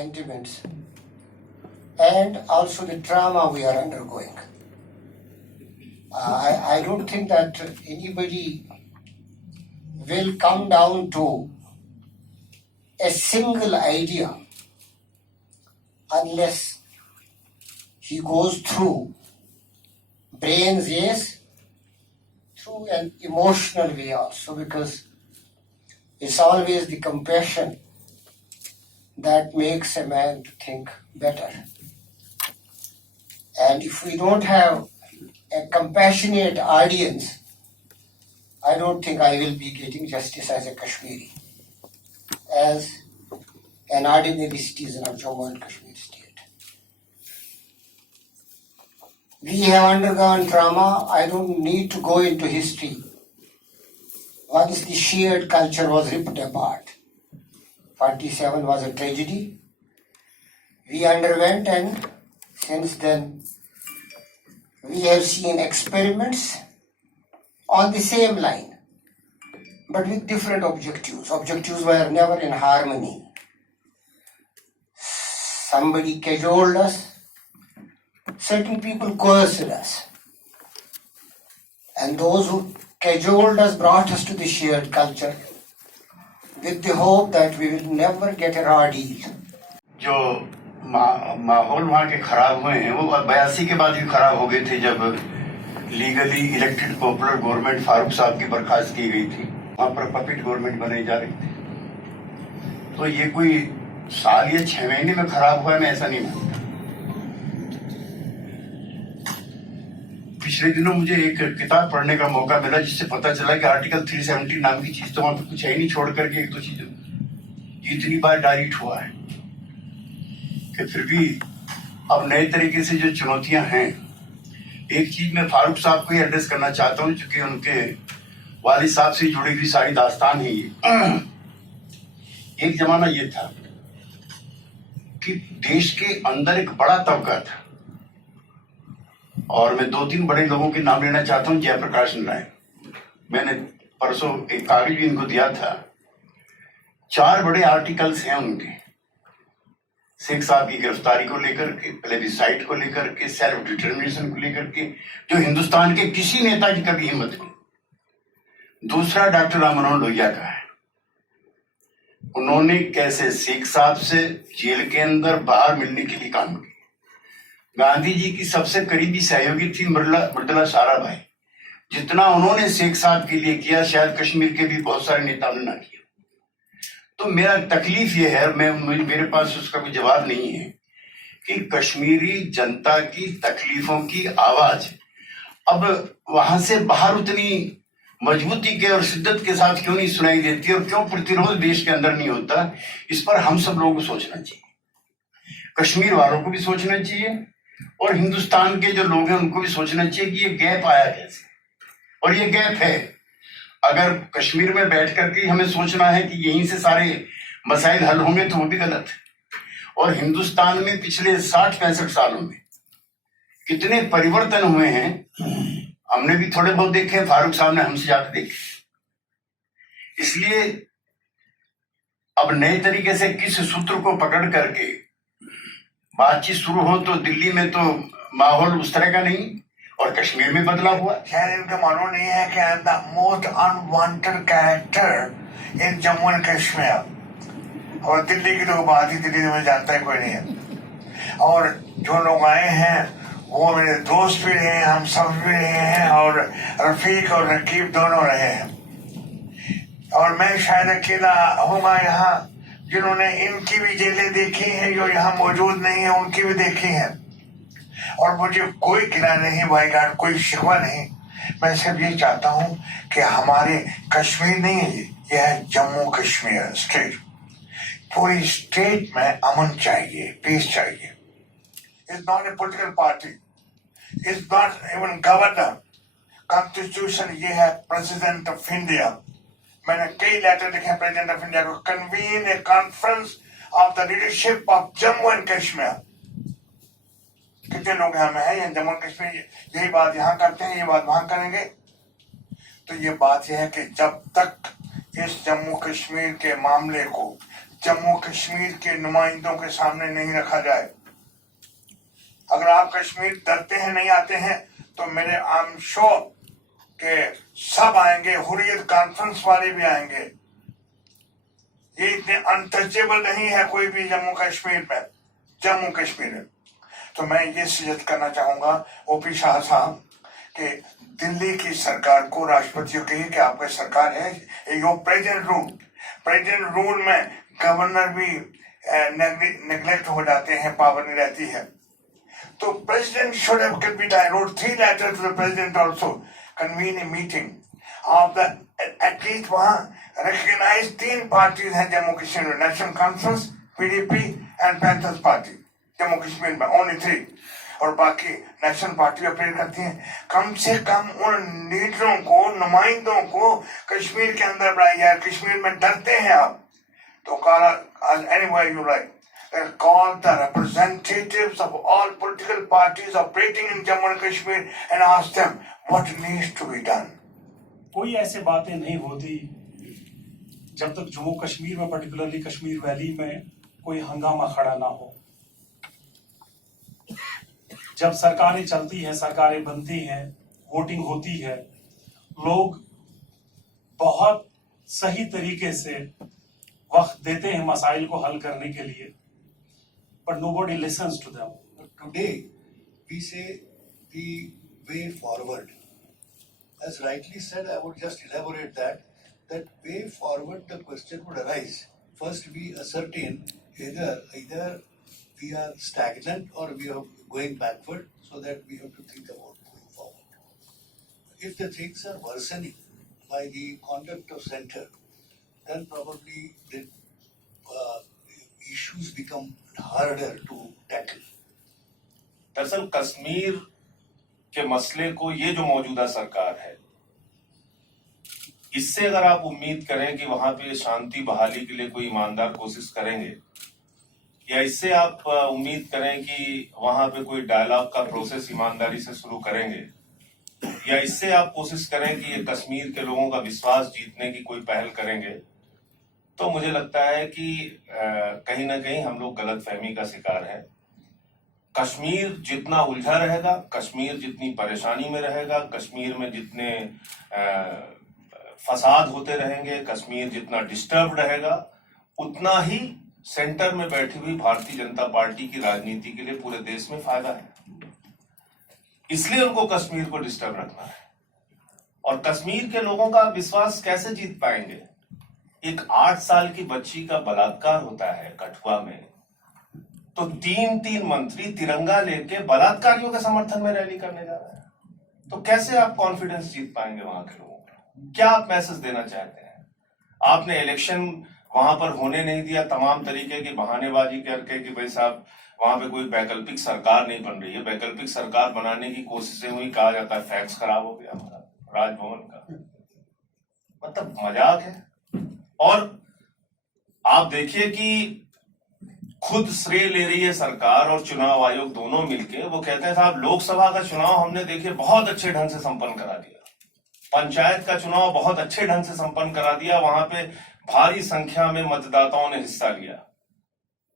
sentiments and also the trauma we are undergoing. I don't think that anybody will come down to a single idea unless he goes through brains, yes, through an emotional way also, because it's always the compassion that makes a man to think better. And if we don't have a compassionate audience, I don't think I will be getting justice as a Kashmiri, as an ordinary citizen of Jammu and Kashmir state. We have undergone trauma. I don't need to go into history. Once the shared culture was ripped apart, 47 was a tragedy. We underwent, and since then we have seen experiments on the same line, but with different objectives. Objectives were never in harmony. Somebody cajoled us, certain people coerced us, and those who cajoled us brought us to the shared culture with the hope that we will never get a raw deal. जो माहौल वहाँ के खराब हुए हैं वो 82 के बाद भी खराब हो गए थे, जब legally elected popular government Farooq साहब की बर्खास्त की गई थी। वहाँ पर पपिट गवर्नमेंट बनाई जा रही थी। तो ये कोई साल या 6 महीने में खराब हुआ है, मैं ऐसा नहीं मानता। पिछले दिनों मुझे एक किताब पढ़ने का मौका मिला जिससे पता चला कि आर्टिकल 370 नाम की चीज तो वहां पर कुछ है नहीं, छोड़ करके एक दो चीज इतनी बार डायरेक्ट हुआ है कि फिर भी अब नए तरीके से जो चुनौतियां हैं। एक चीज मैं फारूक साहब को ही एड्रेस करना चाहता हूं, क्योंकि उनके वालिद साहब से जुड़ी हुई सारी दास्तान है ये। एक जमाना ये था कि देश के अंदर एक बड़ा तबका था, और मैं 2-3 बड़े लोगों के नाम लेना चाहता हूं। जयप्रकाश नारायण, मैंने परसों एक कागज भी इनको दिया था। 4 बड़े आर्टिकल्स हैं उनके, शेख साहब की गिरफ्तारी को लेकर के, प्लेबिसाइट को लेकर के, सेल्फ डिटर्मिनेशन को लेकर के, जो हिंदुस्तान के किसी नेता की कभी हिम्मत नहीं। दूसरा डॉक्टर राम मनोहर लोहिया का है, उन्होंने कैसे शेख साहब से जेल के अंदर बाहर मिलने के लिए काम किया। गांधी जी की सबसे करीबी सहयोगी थी मृदुला साराभाई। जितना उन्होंने शेख साहब के लिए किया शायद कश्मीर के भी बहुत सारे नेताओं ने ना किया। तो मेरा तकलीफ ये है, मेरे पास उसका कोई जवाब नहीं है कि कश्मीरी जनता की तकलीफों की आवाज अब वहां से बाहर उतनी मजबूती के और शिद्दत के साथ क्यों नहीं सुनाई देती, और क्यों प्रतिरोध देश के अंदर नहीं होता। इस पर हम सब लोगों को सोचना चाहिए, कश्मीर वालों को भी सोचना चाहिए, और हिंदुस्तान के जो लोग हैं उनको भी सोचना चाहिए कि ये गैप आया कैसे, और ये गैप है। अगर कश्मीर में बैठ करके हमें सोचना है कि यहीं से सारे मसाइल हल होंगे तो वो भी गलत है। और हिंदुस्तान में पिछले 60-65 सालों में कितने परिवर्तन हुए हैं, हमने भी थोड़े बहुत देखे, फारूक साहब ने हमसे ज्यादा देखे। इसलिए अब नए तरीके से किस सूत्र को पकड़ करके बातचीत शुरू हो, तो दिल्ली में तो माहौल उस तरह का नहीं, और कश्मीर में बदलाव हुआ। शायद इनका मालूम नहीं है कि I am the most unwanted character in Jammu एंड कश्मीर। और दिल्ली की तो बात ही दिल्ली में जानता है कोई नहीं है। और जो लोग आए हैं वो मेरे दोस्त भी रहे हैं, हम सब भी रहे हैं, और रफीक और रकीब दोनों रहे हैं। और मैं शायद अकेला होगा यहाँ जिन्होंने इनकी भी जेलें देखी हैं, जो यहाँ मौजूद नहीं है उनकी भी देखी हैं। और मुझे कोई गिला नहीं, बाईगार्ड, कोई शिकवा नहीं। मैं सिर्फ ये चाहता हूँ कि हमारे कश्मीर नहीं है, यह है जम्मू कश्मीर स्टेट। पूरी स्टेट में अमन चाहिए, पीस चाहिए। It's not a political party, it's not even governor. Constitution ये है प्रेसिडेंट ऑफ इंडिया। मैंने कई लेटर लिखे प्रेसिडेंट ऑफ इंडिया को, कन्वीन ए conference of the leadership of Jammu एंड कश्मीर। कितने लोग हमें हैं ये जम्मू कश्मीर, यही बात यहाँ करते हैं, ये बात वहां करेंगे। तो ये बात यह है कि जब तक इस जम्मू कश्मीर के मामले को जम्मू कश्मीर के नुमाइंदों के सामने नहीं रखा जाए। अगर आप कश्मीर डरते हैं, नहीं आते हैं, तो मेरे आम शो के सब आएंगे, हुर्रियत कॉन्फ्रेंस वाले भी आएंगे। ये इतने अनटचेबल नहीं है कोई भी जम्मू कश्मीर में। तो मैं ये सजेस्ट करना चाहूंगा ओपी शाह साहब कि दिल्ली की सरकार को, राष्ट्रपति को कहिए कि आपकी सरकार है, यो प्रेजेंट रूल में गवर्नर भी नेग्लेक्ट हो जाते हैं, पावर नहीं रहती है। तो president should have convened. I wrote 3 letters to the president also, convene a meeting of the at least वहाँ recognize 3 parties हैं जम्मू कश्मीर में, national conference, PDP and panthers party Jammu कश्मीर में, only 3, और बाकी नेशनल पार्टी ऑपरेट करती हैं। कम से कम उन लीडरों को, नुमाइंदों को कश्मीर के अंदर बुलाइए। यार कश्मीर में डरते हैं आप, तो काला anywhere you like, and call the representatives of all political parties operating in Jammu and Kashmir and ask them what needs to be done. कोई ऐसे बातें नहीं होती जब तक जम्मू कश्मीर में, पर्टिकुलरली कश्मीर वैली में कोई हंगामा खड़ा ना हो। जब सरकारें चलती हैं, सरकारें बनती हैं, वोटिंग होती है, लोग बहुत सही तरीके से वक्त देते हैं मसाइल को हल करने के लिए, but nobody listens to them. Today, we say the way forward. As rightly said, I would just elaborate that way forward, the question would arise. First, we ascertain either we are stagnant or we are going backward, so that we have to think about going forward. If the things are worsening by the conduct of center, then probably the issues become harder to tackle. दरअसल कश्मीर के मसले को ये जो मौजूदा सरकार है, इससे अगर आप उम्मीद करें कि वहां पे शांति बहाली के लिए कोई ईमानदार कोशिश करेंगे, या इससे आप उम्मीद करें कि वहां पे कोई डायलॉग का प्रोसेस ईमानदारी से शुरू करेंगे, या इससे आप कोशिश करें कि ये कश्मीर के लोगों का विश्वास जीतने की कोई पहल करेंगे, तो मुझे लगता है कि कहीं ना कहीं हम लोग गलतफहमी का शिकार हैं। कश्मीर जितना उलझा रहेगा, कश्मीर जितनी परेशानी में रहेगा, कश्मीर में जितने फसाद होते रहेंगे, कश्मीर जितना डिस्टर्ब रहेगा, उतना ही सेंटर में बैठी हुई भारतीय जनता पार्टी की राजनीति के लिए पूरे देश में फायदा है। इसलिए उनको कश्मीर को डिस्टर्ब रखना है। और कश्मीर के लोगों का विश्वास कैसे जीत पाएंगे? एक 8 साल की बच्ची का बलात्कार होता है कठुआ में, तो 3 मंत्री तिरंगा लेके बलात्कारियों के समर्थन में रैली करने जा रहे हैं। तो कैसे आप कॉन्फिडेंस जीत पाएंगे वहां के लोगों का? क्या आप मैसेज देना चाहते हैं? आपने इलेक्शन वहां पर होने नहीं दिया, तमाम तरीके की बहानेबाजी करके कि भाई साहब वहां पे कोई वैकल्पिक सरकार नहीं बन रही है। वैकल्पिक सरकार बनाने की कोशिशें हुई, कहा जाता है फैक्स खराब हो गया हमारा राजभवन का। मतलब मजाक है। और आप देखिए कि खुद श्रेय ले रही है सरकार और चुनाव आयोग दोनों मिलके। वो कहते हैं साहब लोकसभा का चुनाव हमने देखिए बहुत अच्छे ढंग से संपन्न करा दिया, पंचायत का चुनाव बहुत अच्छे ढंग से संपन्न करा दिया, वहां पे भारी संख्या में मतदाताओं ने हिस्सा लिया।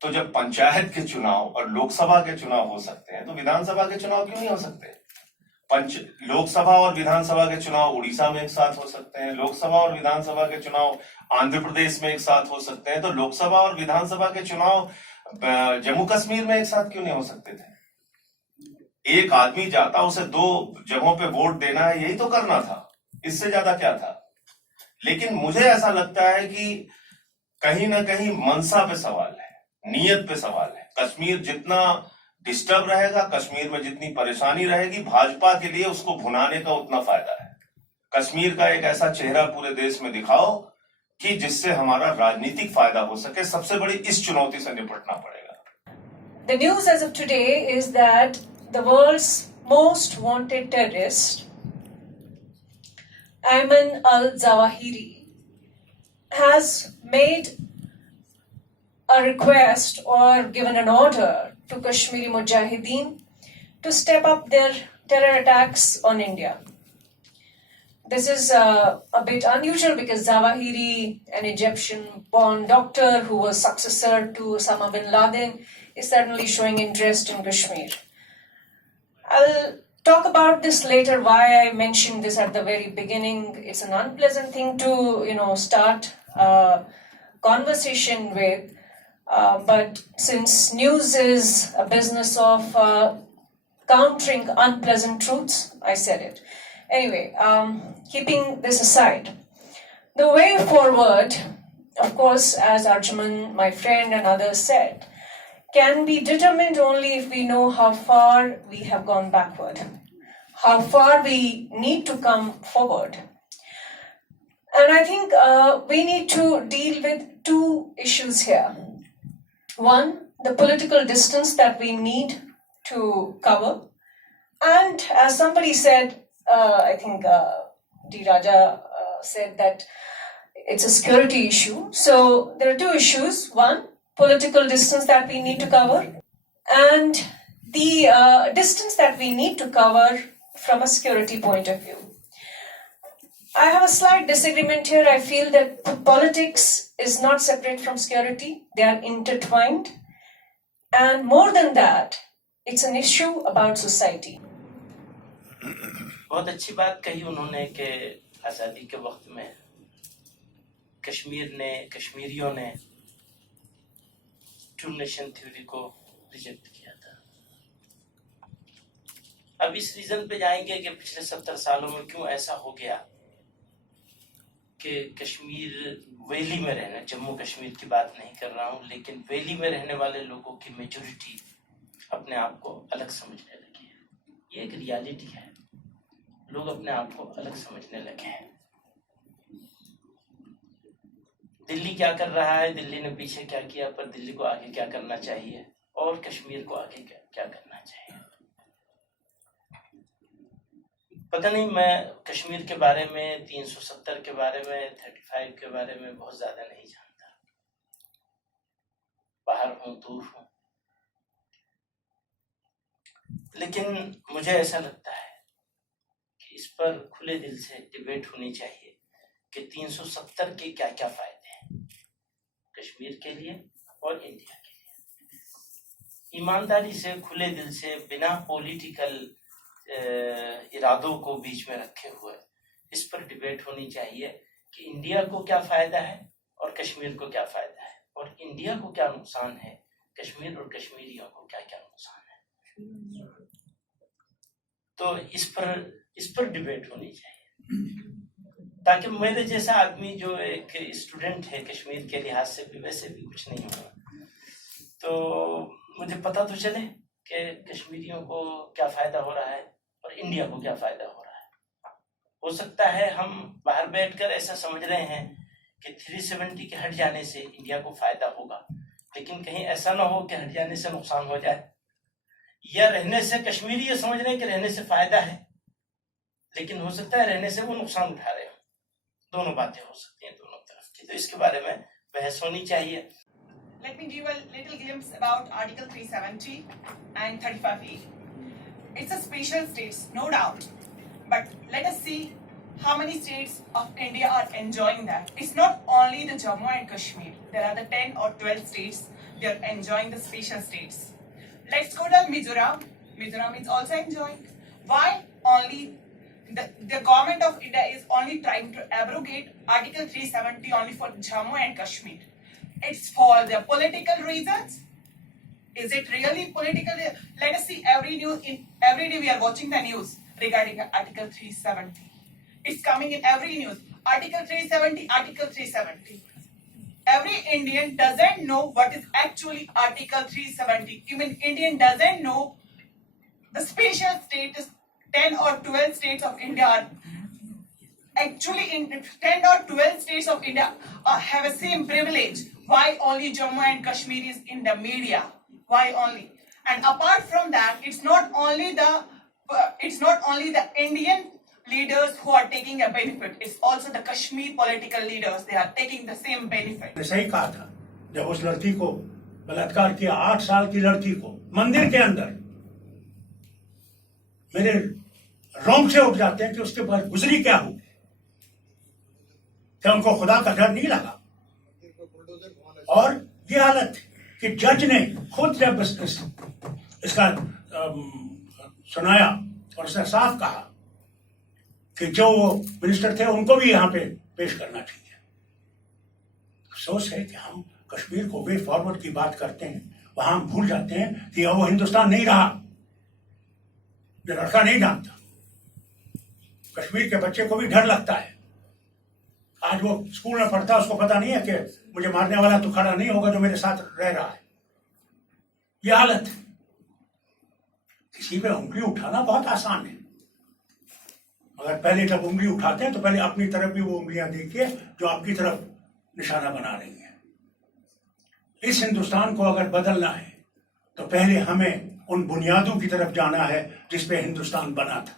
तो जब पंचायत के चुनाव और लोकसभा के चुनाव हो सकते हैं, तो विधानसभा के चुनाव क्यों नहीं हो सकते? लोकसभा और विधानसभा के चुनाव उड़ीसा में एक साथ हो सकते हैं, लोकसभा और विधानसभा के चुनाव आंध्र प्रदेश में एक साथ हो सकते हैं, तो लोकसभा और विधानसभा के चुनाव जम्मू कश्मीर में एक साथ क्यों नहीं हो सकते थे? एक आदमी जाता, उसे 2 जगहों पे वोट देना है, यही तो करना था, इससे ज्यादा क्या था? लेकिन मुझे ऐसा लगता है कि कहीं ना कहीं मनसा पे सवाल है, नीयत पे सवाल है। कश्मीर जितना डिस्टर्ब रहेगा, कश्मीर में जितनी परेशानी रहेगी, भाजपा के लिए उसको भुनाने का उतना फायदा है। कश्मीर का एक ऐसा चेहरा पूरे देश में दिखाओ कि जिससे हमारा राजनीतिक फायदा हो सके। सबसे बड़ी इस चुनौती से निपटना पड़ेगा। The news as of today is that the world's most wanted terrorist, Ayman al-Zawahiri, has made a request or given an order to Kashmiri Mujahideen to step up their terror attacks on India. This is a bit unusual because Zawahiri, an Egyptian-born doctor who was successor to Osama bin Laden, is certainly showing interest in Kashmir. I'll talk about this later, why I mentioned this at the very beginning. It's an unpleasant thing to, start a conversation with. But since news is a business of countering unpleasant truths, I said it. Anyway, keeping this aside, the way forward, of course, as Arjuman, my friend, and others said, can be determined only if we know how far we have gone backward, how far we need to come forward. And I think we need to deal with two issues here. One, the political distance that we need to cover. And as somebody said, I think D. Raja said that it's a security issue. So there are two issues. One, political distance that we need to cover, and the distance that we need to cover from a security point of view. I have a slight disagreement here. I feel that politics is not separate from security. They are intertwined. And more than that, it's an issue about society. बहुत अच्छी बात कही उन्होंने कि आज़ादी के वक्त में कश्मीरियों ने टू नेशन थ्योरी को रिजेक्ट किया था। अब इस रीजन पे जाएंगे कि पिछले 70 सालों में क्यों ऐसा हो गया कि कश्मीर वैली में रहने, जम्मू कश्मीर की बात नहीं कर रहा हूँ, लेकिन वैली में रहने वाले लोगों की मेजॉरिटी अपने आप को अलग समझने लगी है। ये एक रियलिटी है, लोग अपने आप को अलग समझने लगे हैं। दिल्ली क्या कर रहा है, दिल्ली ने पीछे क्या किया, पर दिल्ली को आगे क्या करना चाहिए और कश्मीर को आगे क्या करना चाहिए। पता नहीं, मैं कश्मीर के बारे में, 370 के बारे में, 35 के बारे में बहुत ज्यादा नहीं जानता। बाहर हूं, दूर हूं, लेकिन मुझे ऐसा लगता है कि इस पर खुले दिल से डिबेट होनी चाहिए कि 370 के क्या क्या फायदे हैं कश्मीर के लिए और इंडिया के लिए। ईमानदारी से, खुले दिल से, बिना पॉलिटिकल इरादों को बीच में रखे हुए इस पर डिबेट होनी चाहिए कि इंडिया को क्या फायदा है और कश्मीर को क्या फायदा है, और इंडिया को क्या नुकसान है, कश्मीर और कश्मीरियों को क्या क्या नुकसान है। तो इस पर डिबेट होनी चाहिए, ताकि मेरे जैसा आदमी जो एक स्टूडेंट है कश्मीर के लिहाज से भी, वैसे भी कुछ नहीं हुआ, तो मुझे पता तो चले कि कश्मीरियों को क्या फायदा हो रहा है और इंडिया को क्या फायदा हो रहा है। हो सकता है हम बाहर बैठकर ऐसा समझ रहे हैं कि 370 के हट जाने से इंडिया को फायदा होगा, लेकिन कहीं ऐसा ना हो कि हट जाने से नुकसान हो जाए, या रहने से कश्मीरी ये समझ रहे हैं कि रहने से फायदा है, लेकिन हो सकता है रहने से वो नुकसान उठा रहे हो। दोनों बातें हो सकती हैं दोनों तरफ की, तो इसके बारे में बहस होनी चाहिए। Let me give a little glimpse about Article 370 and 35E. It's a special states, no doubt. But let us see how many states of India are enjoying that. It's not only the Jammu and Kashmir. There are the 10 or 12 states. They are enjoying the special states. Let's go to Mizoram. Mizoram is also enjoying. Why only the government of India is only trying to abrogate Article 370 only for Jammu and Kashmir? It's for the political reasons. Is it really political? Let us see every day we are watching the news regarding Article 370. It's coming in every news. Article 370, Article 370. Every Indian doesn't know what is actually Article 370. Even Indian doesn't know the special status. 10 or 12 states of India are actually in 10 or 12 states of India have a same privilege. Why only Jammu and Kashmir is in the media? Why only? And apart from that, it's not only the Indian leaders who are taking a benefit. It's also the Kashmir political leaders. They are taking the same benefit. सही कहा था, जब उस लड़की को बलात्कार किया, 8 साल की लड़की को मंदिर के अंदर, मेरे रोंगटे उठ जाते हैं कि उसके बाद गुजरी क्या होगी। क्या उनको खुदा का डर नहीं लगा? और ये हालत कि जज ने खुद जब इसका सुनाया और उसने साफ कहा कि जो मिनिस्टर थे उनको भी यहाँ पे पेश करना चाहिए। अफसोस है कि हम कश्मीर को वे फॉरवर्ड की बात करते हैं, वहां हम भूल जाते हैं कि वो हिंदुस्तान नहीं रहा। ये लड़का नहीं जानता, कश्मीर के बच्चे को भी डर लगता है। आज वो स्कूल में पढ़ता है, उसको पता नहीं है कि मुझे मारने वाला तो खड़ा नहीं होगा जो मेरे साथ रह रहा है। ये हालत है। किसी पे उंगली उठाना बहुत आसान है, मगर पहले जब उंगली उठाते हैं तो पहले अपनी तरफ भी वो उंगलियां देखिए जो आपकी तरफ निशाना बना रही हैं। इस हिंदुस्तान को अगर बदलना है तो पहले हमें उन बुनियादों की तरफ जाना है जिस पे हिंदुस्तान बना था।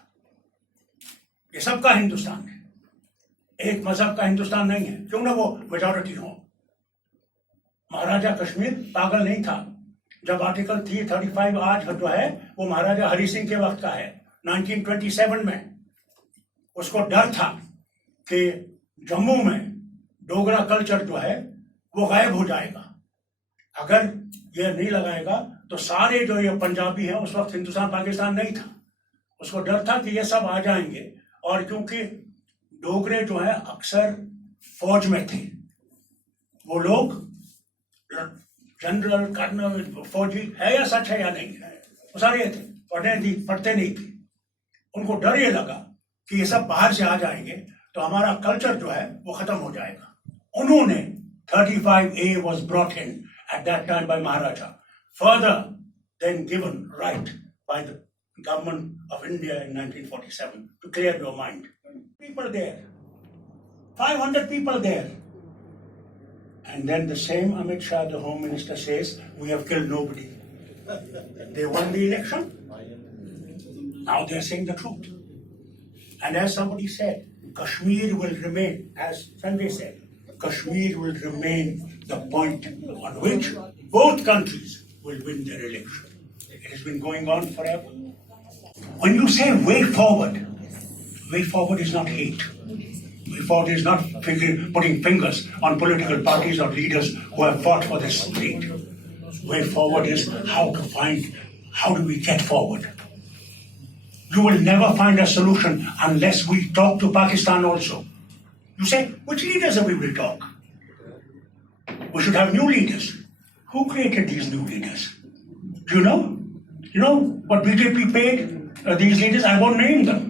ये सबका हिंदुस्तान है, एक मजहब का हिंदुस्तान नहीं है, क्यों ना वो मेजॉरिटी हो। महाराजा कश्मीर पागल नहीं था। जब आर्टिकल 335 आज जो है वो महाराजा हरि सिंह के वक्त का है, 1927 में। उसको डर था कि जम्मू में डोगरा कल्चर जो है वो गायब हो जाएगा। अगर ये नहीं लगाएगा तो सारे जो ये पंजाबी हैं, उस वक्त हिंदुस्तान पाकिस्तान नहीं था, उसको डर था कि ये सब आ जाएंगे। और क्योंकि डोगरे जो है अक्सर फौज में थे, वो लोग जनरल कर्नल फौजी है या सच है या नहीं है, वो सारे थे, पढ़ते नहीं थे। उनको डर ये लगा कि ये सब बाहर से आ जाएंगे तो हमारा कल्चर जो है वो खत्म हो जाएगा। उन्होंने 35A was brought in at that time by Maharaja, further then given right by the government of India in 1947 to clear your mind. People there, 500 people there. And then the same Amit Shah, the Home Minister, says, we have killed nobody. They won the election. Now they are saying the truth. And as somebody said, Kashmir will remain, as Sanjay said, Kashmir will remain the point on which both countries will win their election. It has been going on forever. When you say way forward is not hate. Way forward is not putting fingers on political parties or leaders who have fought for this state. Way forward is how do we get forward. You will never find a solution unless we talk to Pakistan also. You say, which leaders we will talk? We should have new leaders. Who created these new leaders? Do you know? You know what BJP paid these leaders? I won't name them.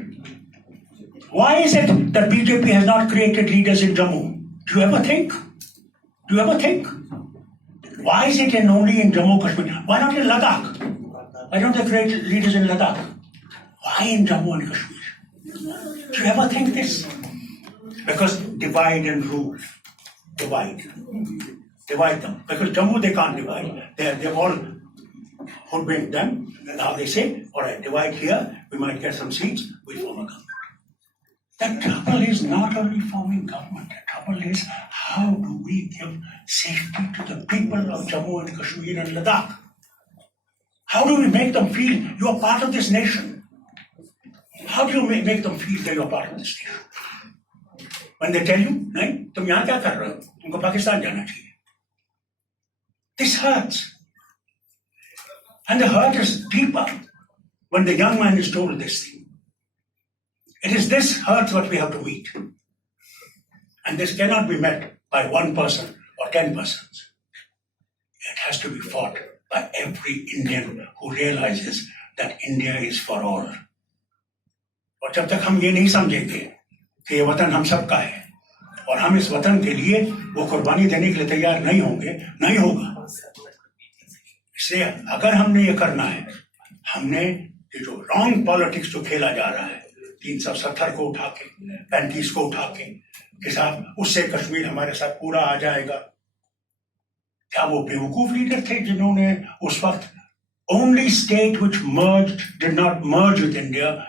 Why is it that BJP has not created leaders in Jammu? Do you ever think? Why is it only in Jammu Kashmir? Why not in Ladakh? Why don't they create leaders in Ladakh? Why in Jammu and Kashmir? Do you ever think this? Because divide and rule. Divide them. Because Jammu they can't divide. They've all hoodwinked them. Now they say, all right, divide here, we might get some seats, we form a government. The trouble is not only forming government. The trouble is how do we give safety to the people of Jammu and Kashmir and Ladakh? How do we make them feel you are part of this nation? How do you make them feel that you are part of this nation? When they tell you, nahin, tum yahan kya kar rahe ho? Tumko Pakistan jana chahiye. This hurts. And the hurt is deeper when the young man is told this thing. It is this hurt that we have to meet. And this cannot be met by one person or 10 persons. It has to be fought by every Indian who realizes that India is for all. और जब तक हम ये नहीं समझेंगे कि ये वतन हम सबका है और हम इस वतन के लिए वो कुर्बानी देने के लिए तैयार नहीं होंगे, नहीं होगा। इसलिए अगर हमने ये करना है, हमने ये जो रॉन्ग पॉलिटिक्स जो खेला जा रहा है, 370 को उठा के, 35 को उठा के, कि साहब उससे कश्मीर हमारे साथ पूरा आ जाएगा। क्या वो बेवकूफ लीडर थे जिन्होंने उस वक्त only state which did not merge with India,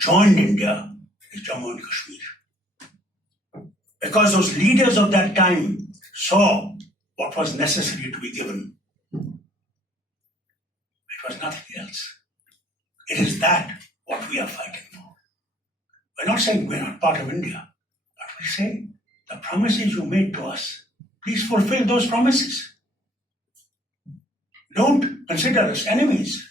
joined India, is Jammu and Kashmir. Because those leaders of that time saw what was necessary to be given. It was nothing else. It is that what we are fighting for. We're not saying we're not part of India, but we say the promises you made to us, please fulfill those promises. Don't consider us enemies.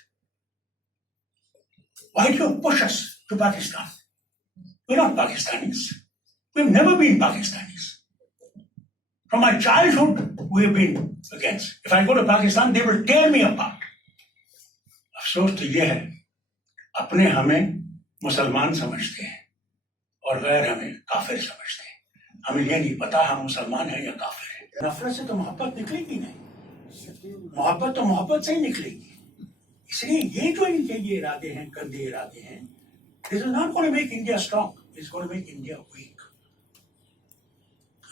Why do you push us to Pakistan? We're not Pakistanis. We've never been Pakistanis. From my childhood, we've been against. If I go to Pakistan, they will tear me apart. अफसोस तो ये है, अपने हमें मुसलमान समझते हैं और गैर हमें काफिर समझते हैं. हमें ये नहीं पता हम मुसलमान हैं या काफिर हैं. नफरत से तो मोहब्बत निकलेगी नहीं. मोहब्बत तो मोहब्बत से ही निकलेगी. इसलिए ये जो इनके ये इरादे हैं, गंदे इरादे हैं, this is not going to make India strong. It's going to make India weak.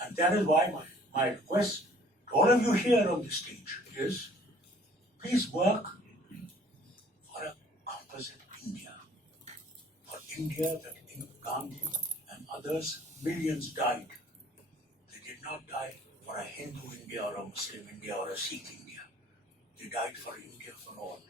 And that is why my request to all of you here on this stage is, please work for a composite India. For India that Gandhi and others, millions died. They did not die for a Hindu India or a Muslim India or a Sikh India. They died for India for all.